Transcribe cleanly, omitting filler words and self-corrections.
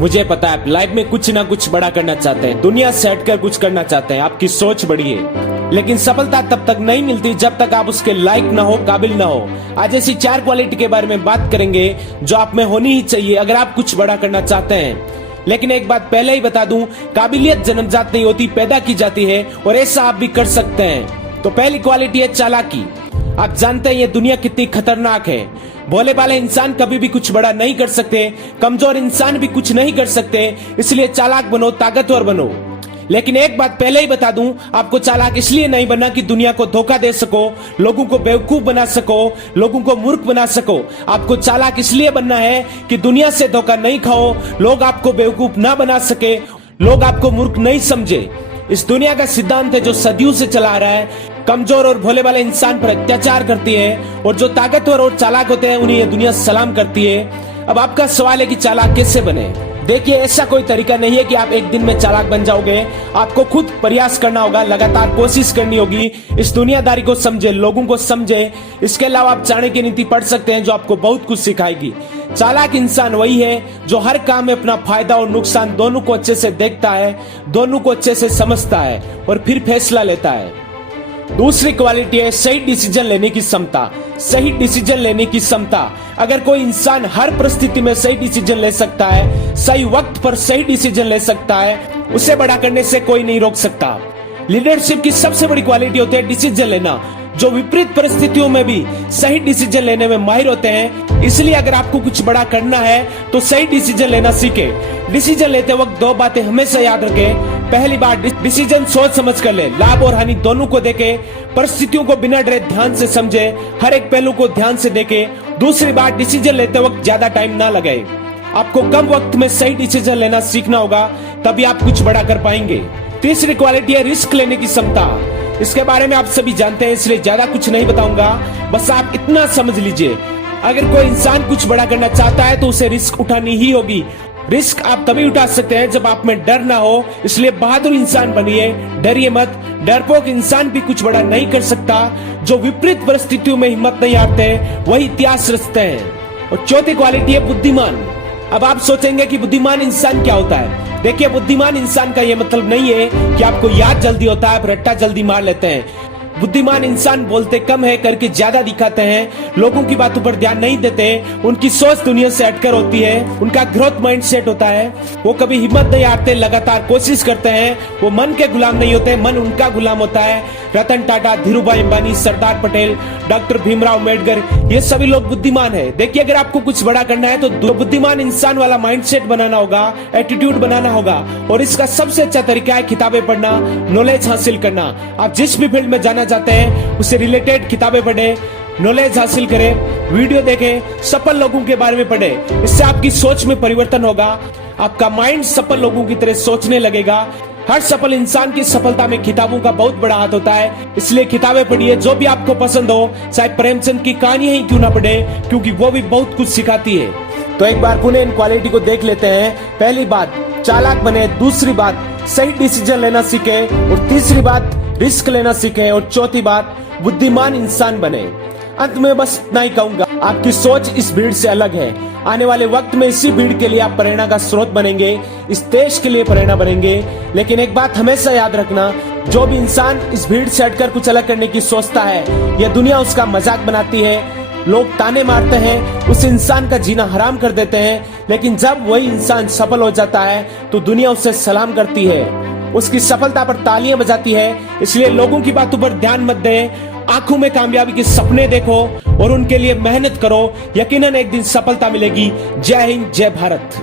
मुझे पता है आप लाइफ में कुछ ना कुछ बड़ा करना चाहते हैं, दुनिया से हटकर कुछ करना चाहते हैं, आपकी सोच बड़ी है, लेकिन सफलता तब तक नहीं मिलती जब तक आप उसके लायक ना हो, काबिल ना हो। आज ऐसी 4 क्वालिटी के बारे में बात करेंगे जो आप में होनी ही चाहिए अगर आप कुछ बड़ा करना चाहते हैं। लेकिन एक बात पहले ही बता दूं, काबिलियत जन्मजात नहीं होती, पैदा की जाती है, और ऐसा आप भी कर सकते हैं। तो पहली क्वालिटी है चालाकी। आप जानते हैं ये दुनिया कितनी खतरनाक है। भोले भाले इंसान कभी भी कुछ बड़ा नहीं कर सकते, कमजोर इंसान भी कुछ नहीं कर सकते, इसलिए चालाक बनो, ताकतवर बनो। लेकिन एक बात पहले ही बता दूं, आपको चालाक इसलिए नहीं बनना कि दुनिया को धोखा दे सको, लोगों को बेवकूफ बना सको, लोगों को मूर्ख बना सको। आपको चालाक इसलिए बनना है कि दुनिया से धोखा नहीं खाओ, लोग आपको बेवकूफ ना बना सके, लोग आपको मूर्ख नहीं समझे। इस दुनिया का सिद्धांत है जो सदियों से चला आ रहा है, कमजोर और भोले वाले इंसान पर अत्याचार करती है, और जो ताकतवर और चालाक होते हैं उन्हें यह दुनिया सलाम करती है। अब आपका सवाल है कि चालाक कैसे बने। देखिए, ऐसा कोई तरीका नहीं है कि आप एक दिन में चालाक बन जाओगे। आपको खुद प्रयास करना होगा, लगातार कोशिश करनी होगी। इस दुनियादारी को समझे, लोगों को समझे। इसके अलावा आप चाणक्य नीति पढ़ सकते हैं जो आपको बहुत कुछ सिखाएगी। चालाक इंसान वही है जो हर काम में अपना फायदा और नुकसान दोनों को अच्छे से देखता है, दोनों को अच्छे से समझता है और फिर फैसला लेता है। दूसरी क्वालिटी है सही डिसीजन लेने की क्षमता। सही डिसीजन लेने की क्षमता। अगर कोई इंसान हर परिस्थिति में सही डिसीजन ले सकता है, सही वक्त पर सही डिसीजन ले सकता है, उसे बड़ा करने से कोई नहीं रोक सकता। लीडरशिप की सबसे बड़ी क्वालिटी होती है डिसीजन लेना, जो विपरीत परिस्थितियों में भी सही डिसीजन लेने में माहिर होते हैं। इसलिए अगर आपको कुछ बड़ा करना है तो सही डिसीजन लेना सीखे। डिसीजन लेते वक्त 2 बातें हमेशा याद रखें। पहली बात, डिसीजन सोच समझ कर ले, लाभ और हानि दोनों को देखे, परिस्थितियों को बिना डरे ध्यान से समझे, हर एक पहलू को ध्यान से देखे। दूसरी बात, डिसीजन लेते वक्त ज्यादा टाइम ना लगे। आपको कम वक्त में सही डिसीजन लेना सीखना होगा, तभी आप कुछ बड़ा कर पाएंगे। तीसरी क्वालिटी है रिस्क लेने की क्षमता। इसके बारे में आप सभी जानते हैं, इसलिए ज्यादा कुछ नहीं बताऊंगा, बस आप इतना समझ लीजिए, अगर कोई इंसान कुछ बड़ा करना चाहता है तो उसे रिस्क उठानी ही होगी। रिस्क आप तभी उठा सकते हैं जब आप में डर ना हो, इसलिए बहादुर इंसान बनिए, डरिए मत। डरपोक इंसान भी कुछ बड़ा नहीं कर सकता। जो विपरीत परिस्थितियों में हिम्मत नहीं हारते वही इतिहास रचते हैं। और चौथी क्वालिटी है बुद्धिमान। अब आप सोचेंगे कि बुद्धिमान इंसान क्या होता है। देखिए, बुद्धिमान इंसान का यह मतलब नहीं है कि आपको याद जल्दी होता है, आप रट्टा जल्दी मार लेते हैं। बुद्धिमान इंसान बोलते कम है, करके ज्यादा दिखाते हैं, लोगों की बातों पर ध्यान नहीं देते, उनकी सोच दुनिया से हटकर होती है, उनका ग्रोथ माइंडसेट होता है, वो कभी हिम्मत नहीं हारते, लगातार कोशिश करते हैं, वो मन के गुलाम नहीं होते, मन उनका गुलाम होता है। रतन टाटा, धीरूभाई अंबानी, सरदार पटेल, डॉक्टर भीमराव अम्बेडकर, ये सभी लोग बुद्धिमान है। देखिए, अगर आपको कुछ बड़ा करना है तो बुद्धिमान इंसान वाला माइंडसेट बनाना होगा, एटीट्यूड बनाना होगा, और इसका सबसे अच्छा तरीका है किताबें पढ़ना, नॉलेज हासिल करना। आप जिस भी फील्ड में जाना चाहते हैं उससे रिलेटेड किताबें पढ़ें, नॉलेज हासिल करें, वीडियो देखें, सफल लोगों के बारे में पढ़ें। इससे आपकी सोच में परिवर्तन होगा, आपका माइंड सफल लोगों की तरह सोचने लगेगा। हर सफल इंसान की सफलता में किताबों का बहुत बड़ा हाथ होता है, इसलिए किताबें पढ़िए जो भी आपको पसंद हो, चाहे प्रेमचंद की कहानियां ही क्यों ना पढ़े, क्योंकि वो भी बहुत कुछ सिखाती है। तो एक बार पुनः इन क्वालिटी को देख लेते हैं। पहली बात, चालाक बने। दूसरी बात, सही डिसीजन लेना सीखे। और तीसरी बात, रिस्क लेना सीखे। और चौथी बात, बुद्धिमान इंसान बने। अंत में बस इतना ही कहूंगा, आपकी सोच इस भीड़ से अलग है। आने वाले वक्त में इसी भीड़ के लिए आप प्रेरणा का स्रोत बनेंगे, इस देश के लिए प्रेरणा बनेंगे। लेकिन एक बात हमेशा याद रखना, जो भी इंसान इस भीड़ से हटकर कुछ अलग करने की सोचता है, यह दुनिया उसका मजाक बनाती है, लोग ताने मारते हैं, उस इंसान का जीना हराम कर देते हैं। लेकिन जब वही इंसान सफल हो जाता है तो दुनिया उसे सलाम करती है, उसकी सफलता पर तालियां बजाती है। इसलिए लोगों की बातों पर ध्यान मत दें, आंखों में कामयाबी के सपने देखो और उनके लिए मेहनत करो। यकीनन एक दिन सफलता मिलेगी। जय हिंद, जय भारत।